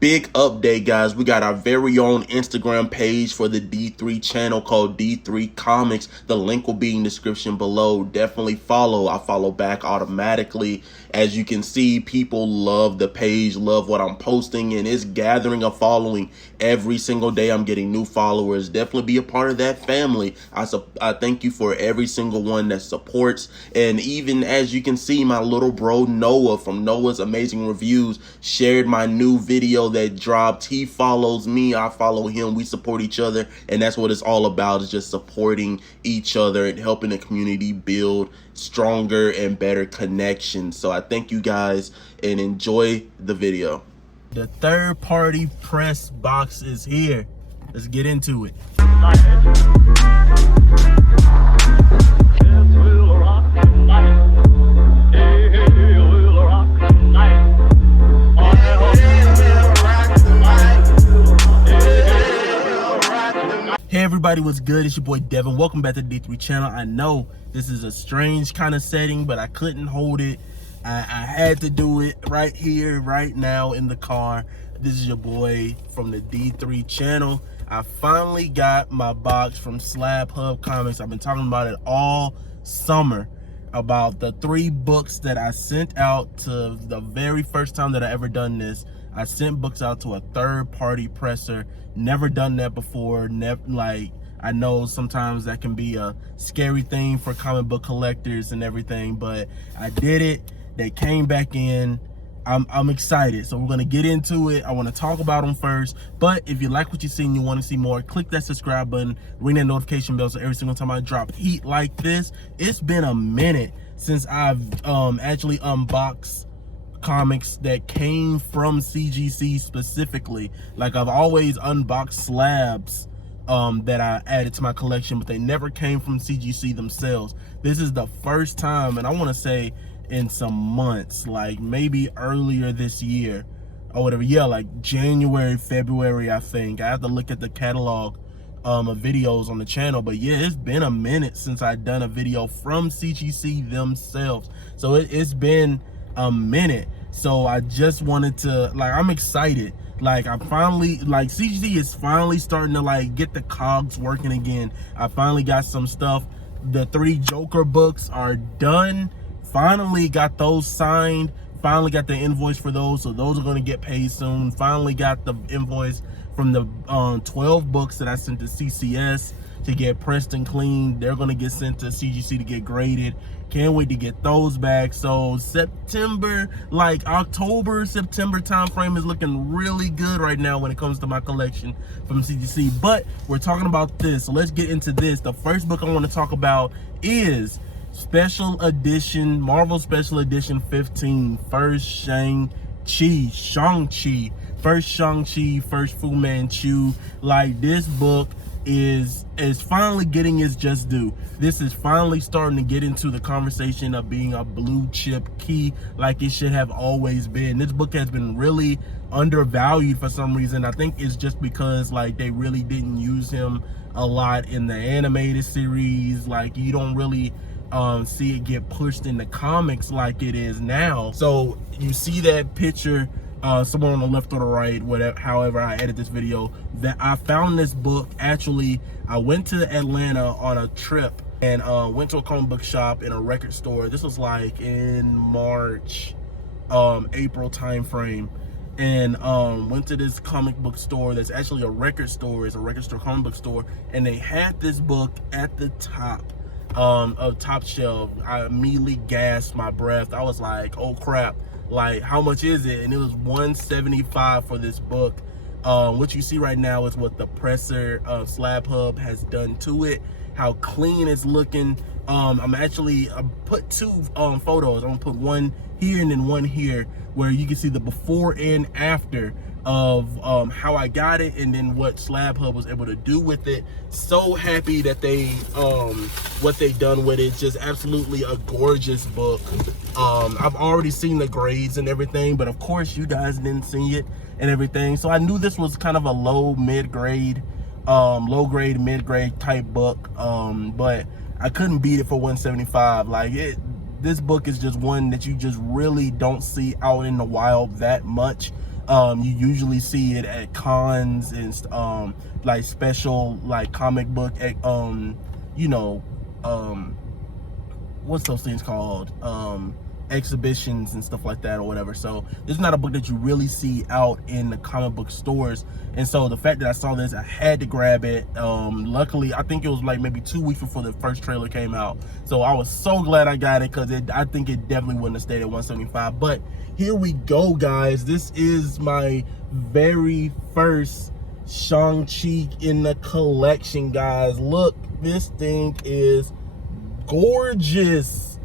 Big update, guys. We got our very own Instagram page for the D3 channel called D3 Comics. The link will be in the description below. Definitely follow. I follow back automatically. As you can see, people love the page, love what I'm posting, and it's gathering a following every single day. I'm getting new followers. Definitely be a part of that family. I thank you for every single one that supports. And even as you can see, my little bro Noah from Noah's Amazing Reviews shared my new video that dropped. He follows me, I follow him, we support each other, and that's what it's all about, is just supporting each other and helping the community build stronger and better connections. So I thank you guys and enjoy the video. The third party press box is here. Let's get into it. Hey everybody, what's good? It's your boy Devin. Welcome back to the D3 channel. I know this is a strange kind of setting, but I couldn't hold it. I had to do it right here, right now in the car. This is your boy from the D3 channel. I finally got my box from Slab Hub Comics. I've been talking about it all summer, about the 3 books that I sent out to the very first time that I ever done this. I sent books out to a third-party presser. Never done that before. I know sometimes that can be a scary thing for comic book collectors and everything, but I did it. They came back in. I'm excited. So we're gonna get into it. I want to talk about them first. But if you like what you see and you want to see more, click that subscribe button, ring that notification bell so every single time I drop heat like this. It's been a minute since I've actually unboxed comics that came from CGC specifically. Like, I've always unboxed slabs that I added to my collection, but they never came from CGC themselves. This is the first time, and I want to say in some months, like maybe earlier this year or whatever. Yeah, like January, February, I think. I have to look at the catalog of videos on the channel, but yeah, it's been a minute since I've done a video from CGC themselves. So it's been a minute. So I just wanted to, I'm excited. I'm finally, CGC is finally starting to get the cogs working again. I finally got some stuff. The 3 Joker books are done. Finally got those signed. Finally got the invoice for those, so those are going to get paid soon. Finally got the invoice from the 12 books that I sent to CCS to get pressed and cleaned. They're going to get sent to CGC to get graded. Can't wait to get those back. So September, October, September time frame is looking really good right now when it comes to my collection from CGC. But we're talking about this, so let's get into this. The first book I want to talk about is Special Edition, Marvel Special Edition 15, First Shang-Chi, First Shang-Chi, First Fu Manchu. This book is finally getting its just due. This is finally starting to get into the conversation of being a blue chip key like it should have always been. This book has been really undervalued for some reason. I think it's just because they really didn't use him a lot in the animated series. You don't really see it get pushed in the comics like it is now. So you see that picture, someone on the left or the right, whatever, however I edit this video, that I found this book. Actually, I went to Atlanta on a trip and went to a comic book shop in a record store. This was in March, April time frame, and went to this comic book store that's actually a record store. It's a record store, comic book store, and they had this book at the top of top shelf. I immediately gasped my breath. I was like, oh crap, how much is it? And it was $175 for this book. What you see right now is what the presser Slab Hub has done to it, how clean it's looking. I put 2 photos. I'm gonna put one here and then one here where you can see the before and after of how I got it, and then what Slab Hub was able to do with it. So happy that they what they done with it. Just absolutely a gorgeous book. I've already seen the grades and everything, but of course you guys didn't see it and everything, so I knew this was kind of a low grade mid-grade type book, but I couldn't beat it for $175. This book is just one that you just really don't see out in the wild that much. You usually see it at cons and like special like comic book you know, what's those things called, exhibitions and stuff like that or whatever. So this is not a book that you really see out in the comic book stores, and so the fact that I saw this, I had to grab it. Luckily, I think it was like maybe 2 weeks before the first trailer came out, so I was so glad I got it, because I think it definitely wouldn't have stayed at 175. But here we go, guys. This is my very first Shang-Chi in the collection, guys. Look, this thing is gorgeous.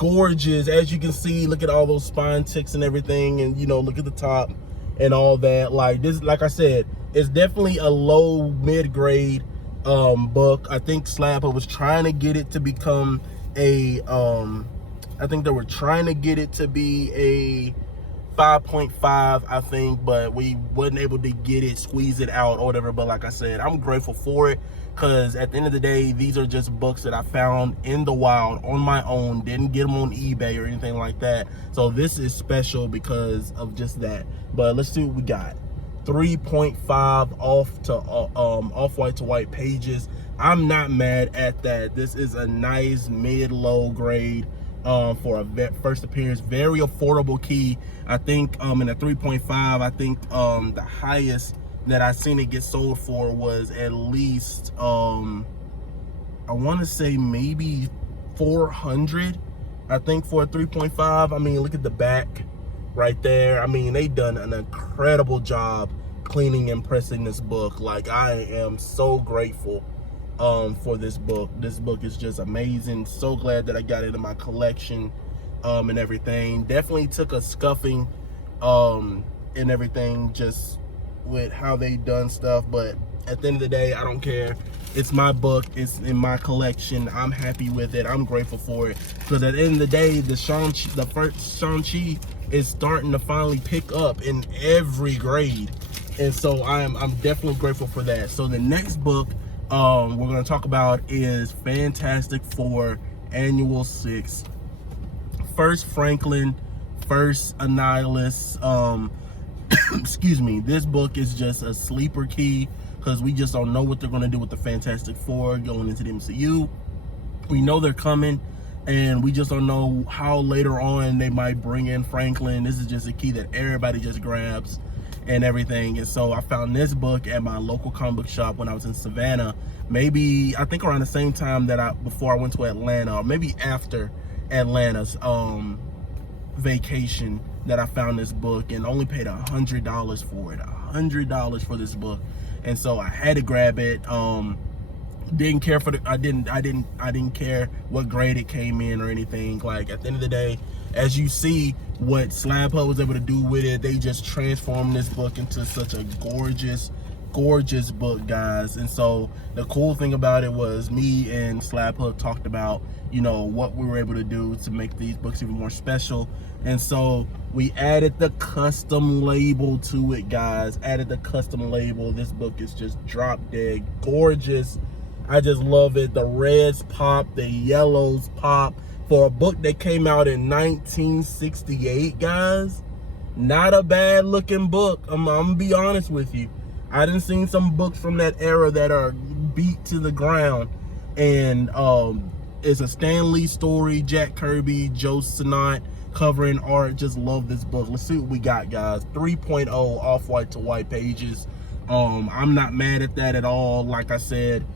As you can see, look at all those spine ticks and everything, and you know, look at the top and all that. Like this, like I said, it's definitely a low mid-grade book. I think Slabber was trying to get it to become a I think they were trying to get it to be a 5.5, I think, but we wasn't able to get it, squeeze it out or whatever. But like I said, I'm grateful for it, because at the end of the day, these are just books that I found in the wild on my own, didn't get them on eBay or anything like that. So this is special because of just that. But let's see what we got. 3.5 off-white to white pages. I'm not mad at that. This is a nice mid-low grade for a first appearance. Very affordable key. I think in a 3.5, I think the highest that I seen it get sold for was at least I want to say maybe 400, I think, for a 3.5. I mean, look at the back right there. I mean, they done an incredible job cleaning and pressing this book. Like, I am so grateful for this book. This book is just amazing. So glad that I got it in my collection and everything. Definitely took a scuffing and everything, just with how they done stuff, but at the end of the day, I don't care. It's my book, it's in my collection. I'm happy with it. I'm grateful for it, because at the end of the day, the first Shang-Chi is starting to finally pick up in every grade, and so I'm definitely grateful for that. So the next book we're going to talk about is Fantastic Four Annual 6. First Franklin, first Annihilus. Excuse me. This book is just a sleeper key, because we just don't know what they're going to do with the Fantastic Four going into the MCU. We know they're coming, and we just don't know how later on they might bring in Franklin. This is just a key that everybody just grabs and everything. And so I found this book at my local comic book shop when I was in Savannah, maybe I think around the same time that before I went to Atlanta, or maybe after Atlanta's vacation, that I found this book, and only paid $100 for it. $100 for this book. And so I had to grab it. Didn't care for I didn't care what grade it came in or anything. Like, at the end of the day, as you see what Slab Hub was able to do with it, they just transformed this book into such a gorgeous book, guys. And so the cool thing about it was, me and Slab Hub talked about, you know, what we were able to do to make these books even more special. And so we added the custom label to it, guys. Added the custom label. This book is just drop dead gorgeous. I just love it. The reds pop, the yellows pop. For a book that came out in 1968, guys, not a bad looking book. I'm gonna be honest with you. I done seen some books from that era that are beat to the ground, and it's a Stan Lee story, Jack Kirby, Joe Sinnott covering art. Just love this book. Let's see what we got, guys. 3.0 off-white to white pages. I'm not mad at that at all. Like I said,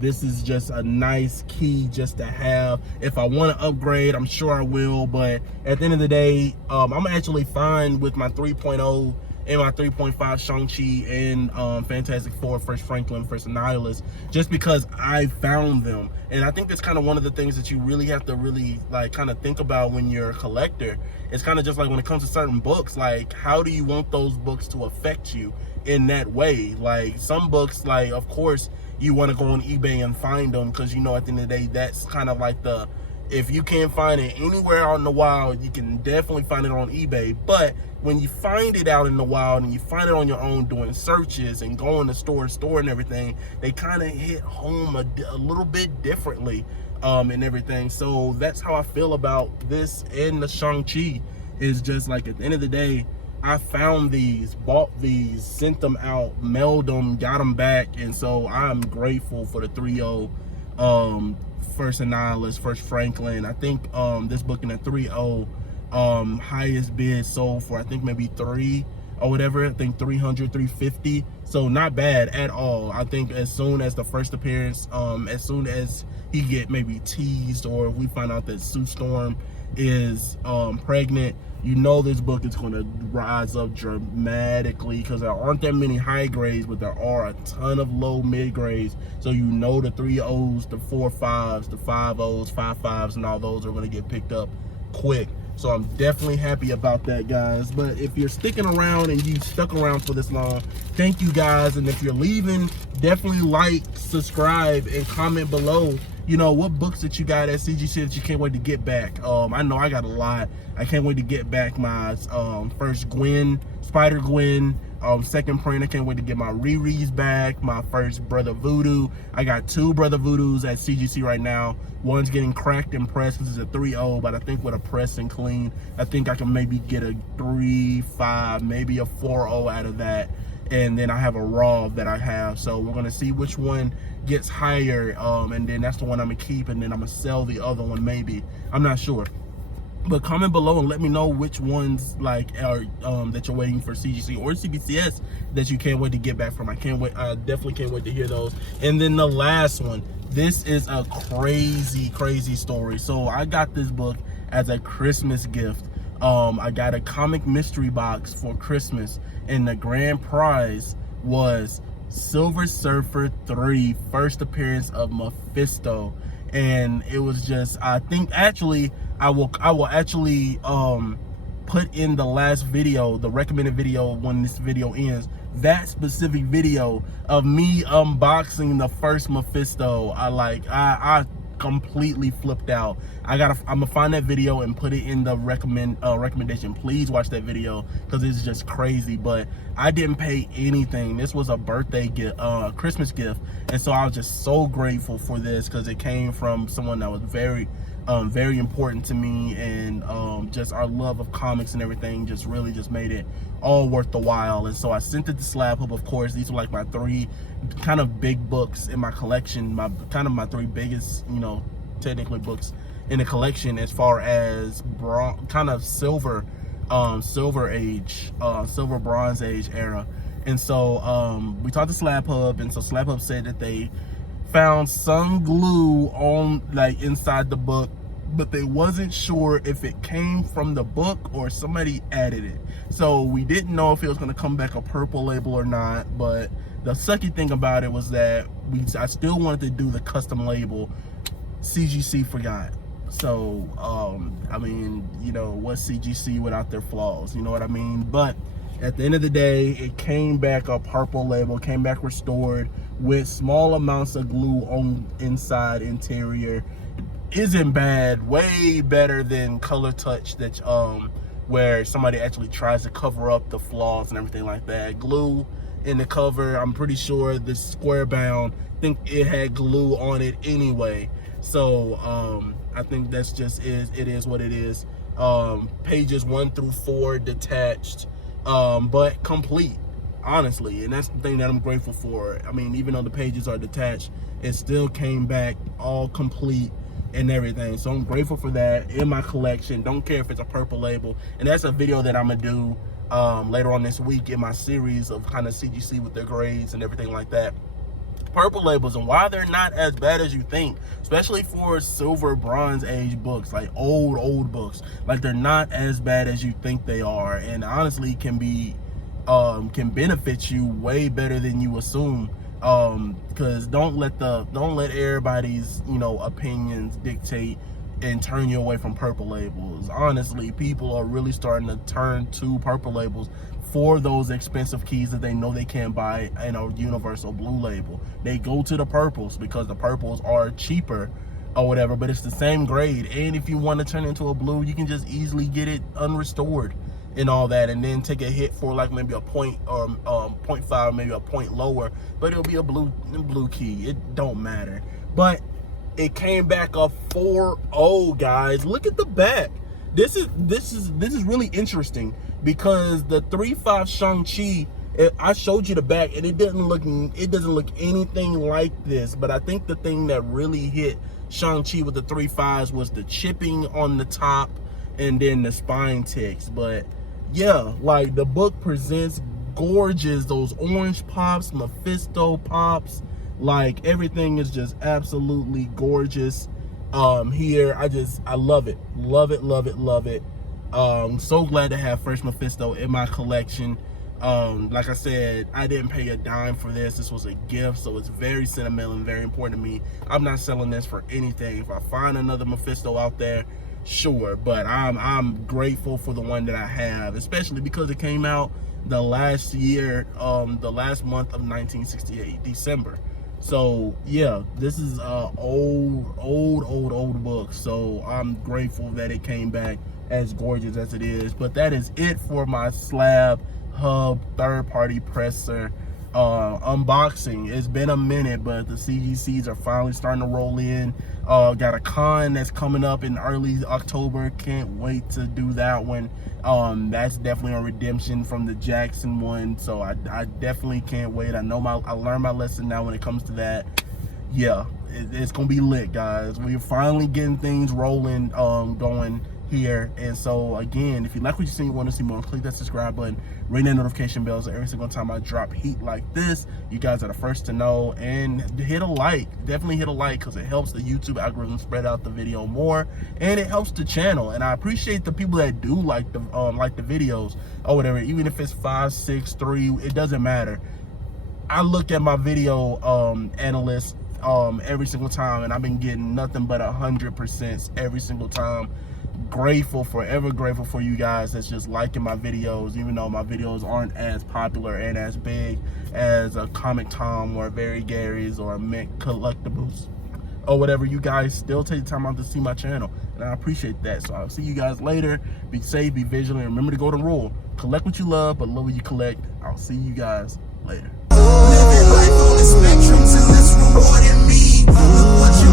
this is just a nice key just to have. If I want to upgrade, I'm sure I will, but at the end of the day, I'm actually fine with my 3.0 and my 3.5 Shang-Chi and Fantastic Four, First Franklin, First Annihilus, just because I found them. And I think that's kind of one of the things that you really have to really like kind of think about when you're a collector. It's kind of just like when it comes to certain books, like, how do you want those books to affect you in that way? Like, some books, like, of course you want to go on eBay and find them, because, you know, at the end of the day, that's kind of like the, if you can't find it anywhere out in the wild, you can definitely find it on eBay. But when you find it out in the wild and you find it on your own doing searches and going to store and everything, they kind of hit home a little bit differently and everything. So that's how I feel about this. And the Shang-Chi is just like, at the end of the day, I found these, bought these, sent them out, mailed them, got them back, and so I'm grateful for the 3.0 First Annihilus, First Franklin. I think this book in the 3.0 highest bid sold for, I think maybe 3 or whatever, I think 300, 350. So not bad at all. I think as soon as the first appearance, as soon as he get maybe teased, or if we find out that Sue Storm is pregnant, you know this book is going to rise up dramatically, because there aren't that many high grades, but there are a ton of low mid grades. So you know the 3.0s, the 4.5s, the 5.0s, 5.5s, and all those are going to get picked up quick. So I'm definitely happy about that, guys. But if you're sticking around and you stuck around for this long, thank you, guys. And if you're leaving, definitely like, subscribe, and comment below, you know, what books that you got at CGC that you can't wait to get back. I know I got a lot. I can't wait to get back my first Gwen, Spider-Gwen, second print. I can't wait to get my rereads back, my first Brother Voodoo. I got 2 Brother Voodoos at CGC right now. One's getting cracked and pressed because it's a 3.0, but I think with a press and clean, I think I can maybe get a 3.5, maybe a 4.0 out of that. And then I have a raw that I have. So we're gonna see which one gets higher, and then that's the one I'm gonna keep, and then I'm gonna sell the other one maybe. I'm not sure. But comment below and let me know which ones like are that you're waiting for CGC or CBCS that you can't wait to get back from. I can't wait. I definitely can't wait to hear those. And then the last one. This is a crazy story. So I got this book as a Christmas gift. I got a comic mystery box for Christmas, and the grand prize was Silver Surfer 3, first appearance of Mephisto. And it was just, I think actually I will actually put in the last video, the recommended video when this video ends, that specific video of me unboxing the first Mephisto. I completely flipped out. I'm gonna find that video and put it in the recommendation. Please watch that video because it's just crazy. But I didn't pay anything. This was a birthday gift, Christmas gift, and so I was just so grateful for this because it came from someone that was very important to me, and just our love of comics and everything just really just made it all worth the while. And so I sent it to Slab Hub. Of course, these were like my 3 kind of big books in my collection, my 3 biggest, you know, technically books in the collection as far as kind of silver age, silver bronze age era. And so we talked to Slab Hub, and so Slab Hub said that they found some glue on like inside the book, but they wasn't sure if it came from the book or somebody added it. So we didn't know if it was going to come back a purple label or not. But the sucky thing about it was that I still wanted to do the custom label. CGC forgot. So I mean, you know, what's CGC without their flaws, you know what I mean? But at the end of the day, it came back a purple label, came back restored with small amounts of glue on inside interior. Isn't bad, way better than Color Touch, that where somebody actually tries to cover up the flaws and everything like that. Glue in the cover, I'm pretty sure the square bound, I think it had glue on it anyway. So I think that's just it is what it is. Pages 1 through 4 detached, but complete, honestly, and that's the thing that I'm grateful for. I mean, even though the pages are detached, it still came back all complete and everything. So I'm grateful for that in my collection. Don't care if it's a purple label. And that's a video that I'm gonna do later on this week in my series of kind of CGC with their grades and everything like that. Purple labels and why they're not as bad as you think, especially for silver bronze age books, like old books. Like, they're not as bad as you think they are, and honestly can benefit you way better than you assume. Because don't let everybody's, you know, opinions dictate and turn you away from purple labels. Honestly, people are really starting to turn to purple labels for those expensive keys that they know they can't buy in a universal blue label. They go to the purples because the purples are cheaper or whatever, but it's the same grade. And if you want to turn it into a blue, you can just easily get it unrestored and all that, and then take a hit for like maybe a point or 0.5, maybe a point lower, but it'll be a blue key. It don't matter. But it came back a 4.0, guys. Look at the back. This is really interesting. because the 3.5 Shang-Chi, I showed you the back and it doesn't look anything like this. But I think the thing that really hit Shang-Chi with the 3.5s was the chipping on the top and then the spine ticks. But yeah, like the book presents gorgeous. Those orange pops, Mephisto pops, like everything is just absolutely gorgeous here. I love it. So glad to have Fresh Mephisto in my collection. Like I said, I didn't pay a dime for this. This was a gift, so it's very sentimental and very important to me. I'm not selling this for anything. If I find another Mephisto out there, sure, but I'm grateful for the one that I have, especially because it came out the last year, the last month of 1968, December. So yeah, this is a old book. So I'm grateful that it came back as gorgeous as it is. But that is it for my Slab Hub third-party presser unboxing. It's been a minute, but the CGCs are finally starting to roll in. Got a con that's coming up in early October. Can't wait to do that one. That's definitely a redemption from the Jackson one, so I definitely can't wait. I learned my lesson now when it comes to that. Yeah, it's gonna be lit, guys. We're finally getting things rolling, going here. And so again, if you like what you see, you want to see more, click that subscribe button, ring that notification bell, so every single time I drop heat like this, you guys are the first to know. And hit a like, definitely hit a like, because it helps the YouTube algorithm spread out the video more, and it helps the channel. And I appreciate the people that do like the videos or whatever, even if it's 5, 6, 3, it doesn't matter. I look at my video analysts every single time, and I've been getting nothing but 100% every single time. Grateful, forever grateful for you guys that's just liking my videos, even though my videos aren't as popular and as big as a Comic Tom or Very Gary's or Mint Collectibles or whatever. You guys still take the time out to see my channel, and I appreciate that. So I'll see you guys later. Be safe, be vigilant, remember the golden rule: collect what you love, but love what you collect. I'll see you guys later. Living life on the spectrum till it's rewarding me. Look what you